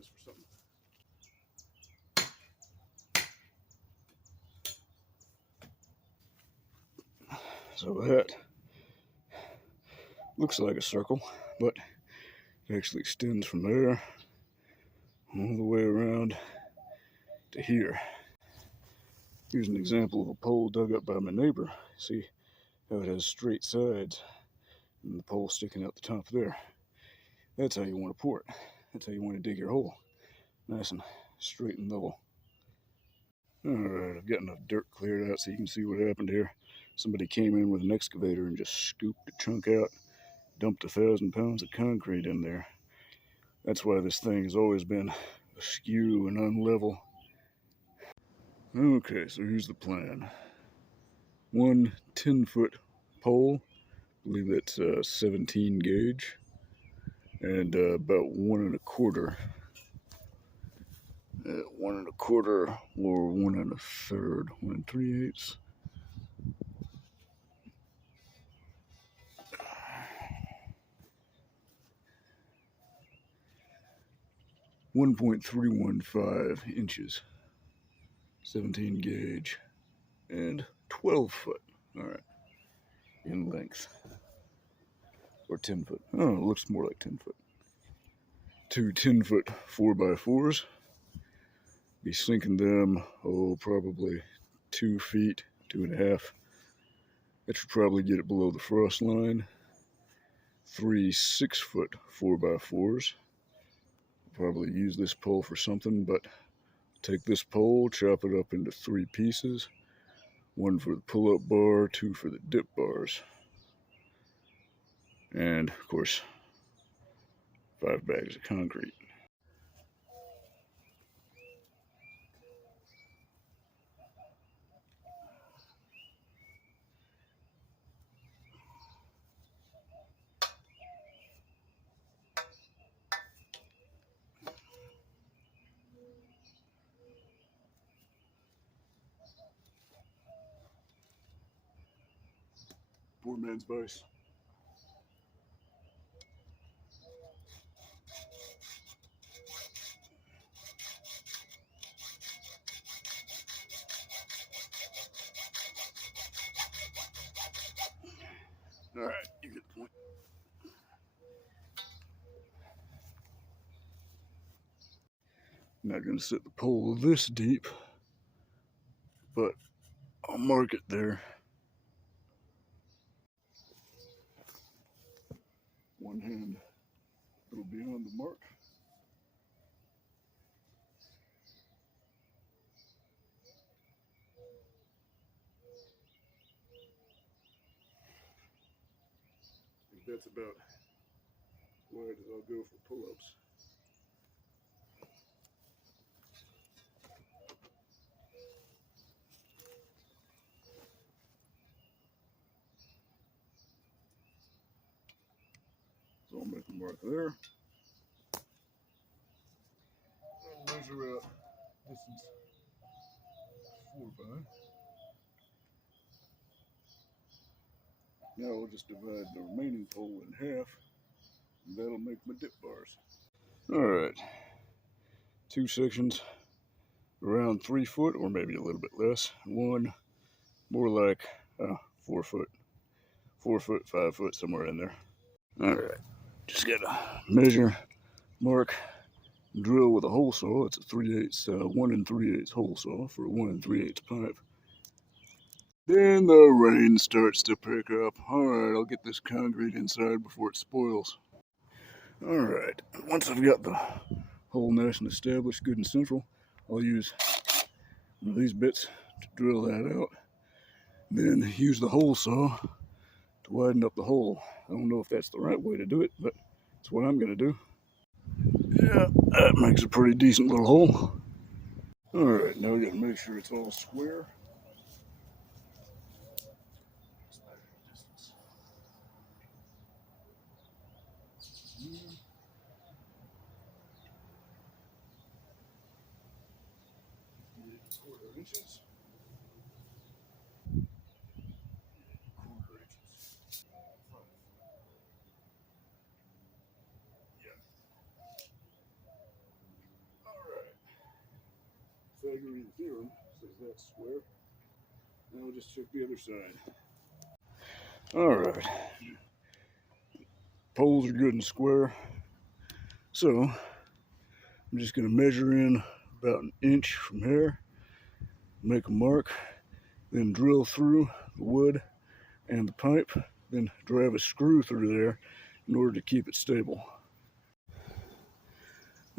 this for something. So that looks like a circle, but it actually extends from there all the way around to here. Here's an example of a pole dug up by my neighbor. See how it has straight sides and the pole sticking out the top there. That's how you want to pour it. That's how you want to dig your hole. Nice and straight and level. Alright, I've got enough dirt cleared out so you can see what happened here. Somebody came in with an excavator and just scooped a chunk out, dumped 1,000 pounds of concrete in there. That's why this thing has always been askew and unlevel. Okay, so here's the plan. One 10-foot pole, I believe that's 17 gauge, and about 1 1/4. 1 1/4 or 1 1/3, 1 3/8. 1.315 inches, 17 gauge, and 12 foot. All right, in length, or 10 foot. Oh, it looks more like 10 foot. Two 10-foot 4x4s. Be sinking them, probably 2 feet, 2.5. That should probably get it below the frost line. 3 6-foot 4x4s. Probably use this pole for something, but take this pole, chop it up into 3 pieces. 1 for the pull-up bar, 2 for the dip bars. And, of course, 5 bags of concrete. Poor man's vice. All right, you get the point. I'm not going to set the pole this deep, but I'll mark it there. One hand a little beyond the mark. I think that's about as wide as I'll go for pull-ups. So I'll make a mark there. I'll measure out distance 4 by. Now I'll just divide the remaining pole in half, and that'll make my dip bars. Alright, 2 sections around 3 foot, or maybe a little bit less. One more like 4 foot, 4 foot, 5 foot, somewhere in there. Alright, just gotta measure, mark, drill with a hole saw. It's a 3/8, 1 3/8 hole saw for a 1 3/8 pipe. Then the rain starts to pick up. Alright, I'll get this concrete inside before it spoils. Alright, once I've got the hole nice and established, good and central, I'll use one of these bits to drill that out. Then use the hole saw to widen up the hole. I don't know if that's the right way to do it, but it's what I'm going to do. Yeah, that makes a pretty decent little hole. Alright, now we got to make sure it's all square. Quarter inches. Pythagorean theorem says that's square. Now we'll just check the other side. All right, poles are good and square. So I'm just going to measure in about an inch from here, make a mark, then drill through the wood and the pipe, then drive a screw through there in order to keep it stable.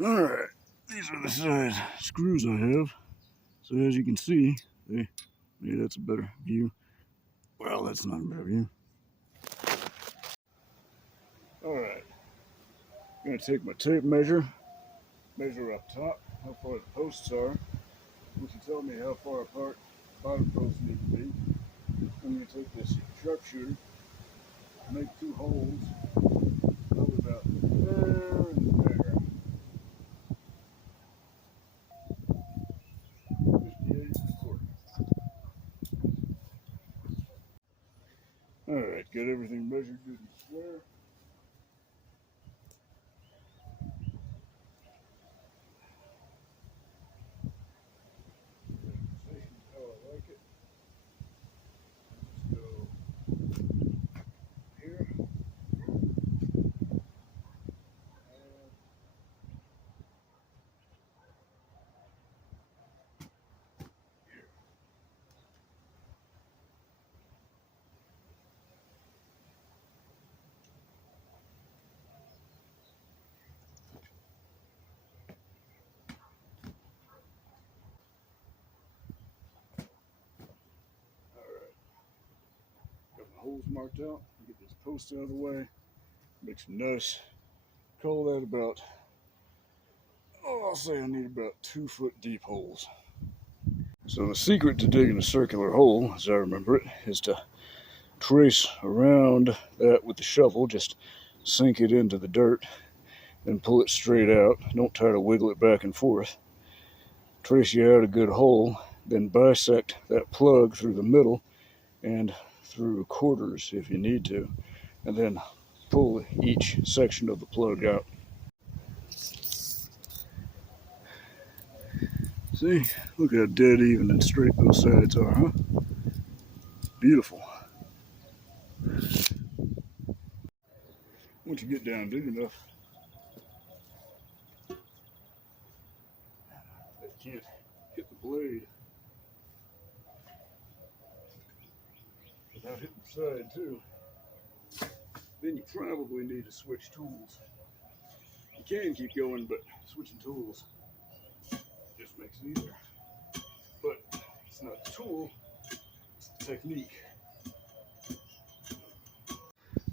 All right, these are the size screws I have. So as you can see, maybe that's a better view. Well, that's not a better view. All right, I'm gonna take my tape measure up top, how far the posts are, which will tell me how far apart the bottom posts need to be. I'm gonna take this sharpshooter, make 2 holes, probably about there and there. 58 1/4. All right, got everything measured good and square. Position's how I like it. Just go here. Got my holes marked out. Get this post out of the way. Make some nice. Call that about, I'll say I need about 2 foot deep holes. So the secret to digging a circular hole, as I remember it, is to trace around that with the shovel. Just sink it into the dirt and pull it straight out. Don't try to wiggle it back and forth. Trace you out a good hole, then bisect that plug through the middle and through quarters if you need to, and then pull each section of the plug out. See, look how dead even and straight those sides are, huh? Beautiful. Once you get down deep enough, that can't hit the blade without hitting the side too. Then you probably need to switch tools. You can keep going, but switching tools just makes it easier. But it's not the tool, it's the technique.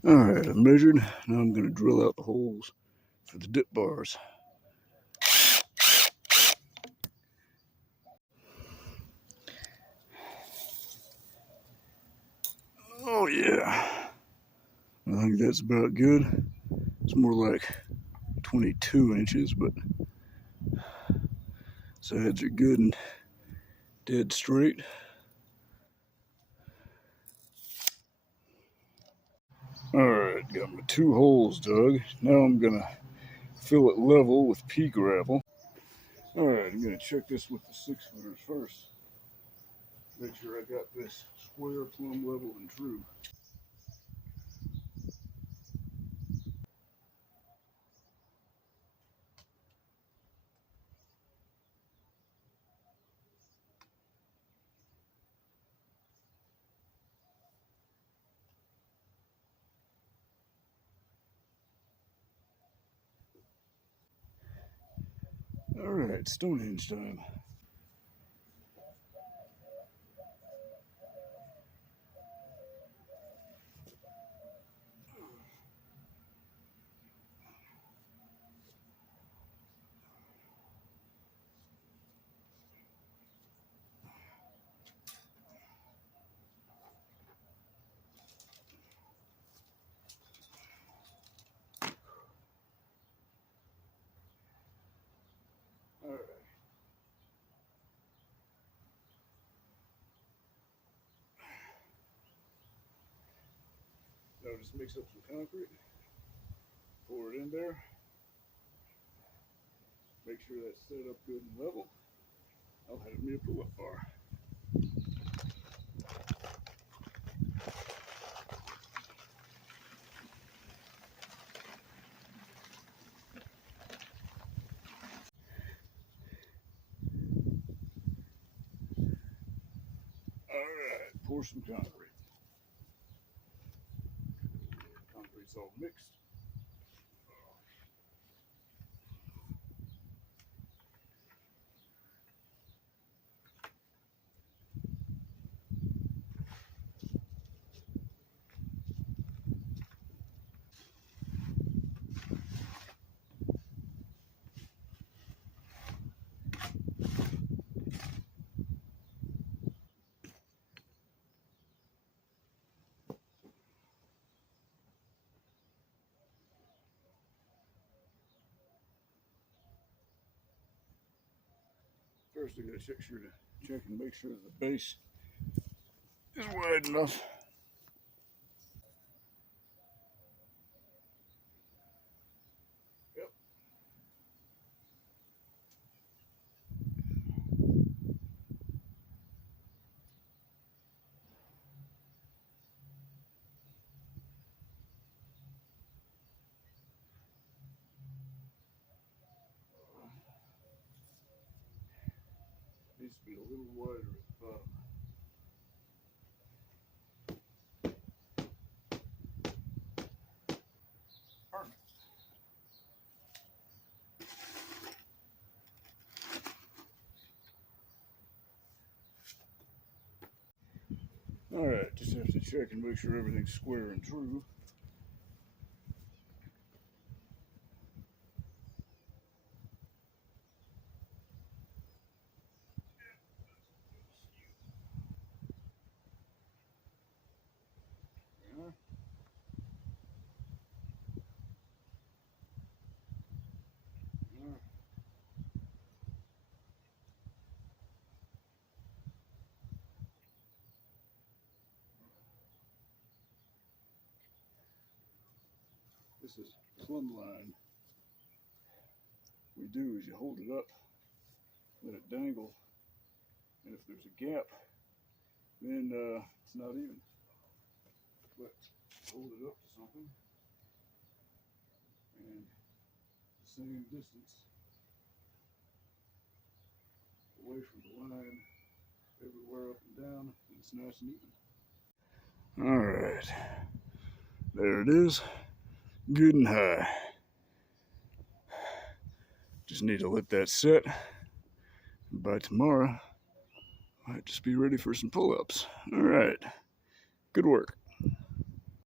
All right, I measured. Now I'm going to drill out the holes for the dip bars. Oh yeah, I think that's about good. It's more like 22 inches, but sides are good and dead straight. All right, got my 2 holes dug. Now I'm gonna fill it level with pea gravel. All right, I'm gonna check this with the 6-footers first. Make sure I got this square, plumb level and true. All right, Stonehenge time. All right. Now just mix up some concrete, pour it in there, make sure that's set up good and level. I'll have me a pull-up bar. Alright, pour some concrete. Concrete's all mixed. First, I gotta check and make sure the base is wide enough. Yep. Needs to be a little wider at the bottom. Perfect. Alright, just have to check and make sure everything's square and true. Yeah. Yeah. This is plumb line. What you do is you hold it up, let it dangle, and if there's a gap, then it's not even. But hold it up to something, and the same distance away from the line, everywhere up and down, and it's nice and even. All right, there it is, good and high. Just need to let that set. By tomorrow, might just be ready for some pull-ups. All right, good work.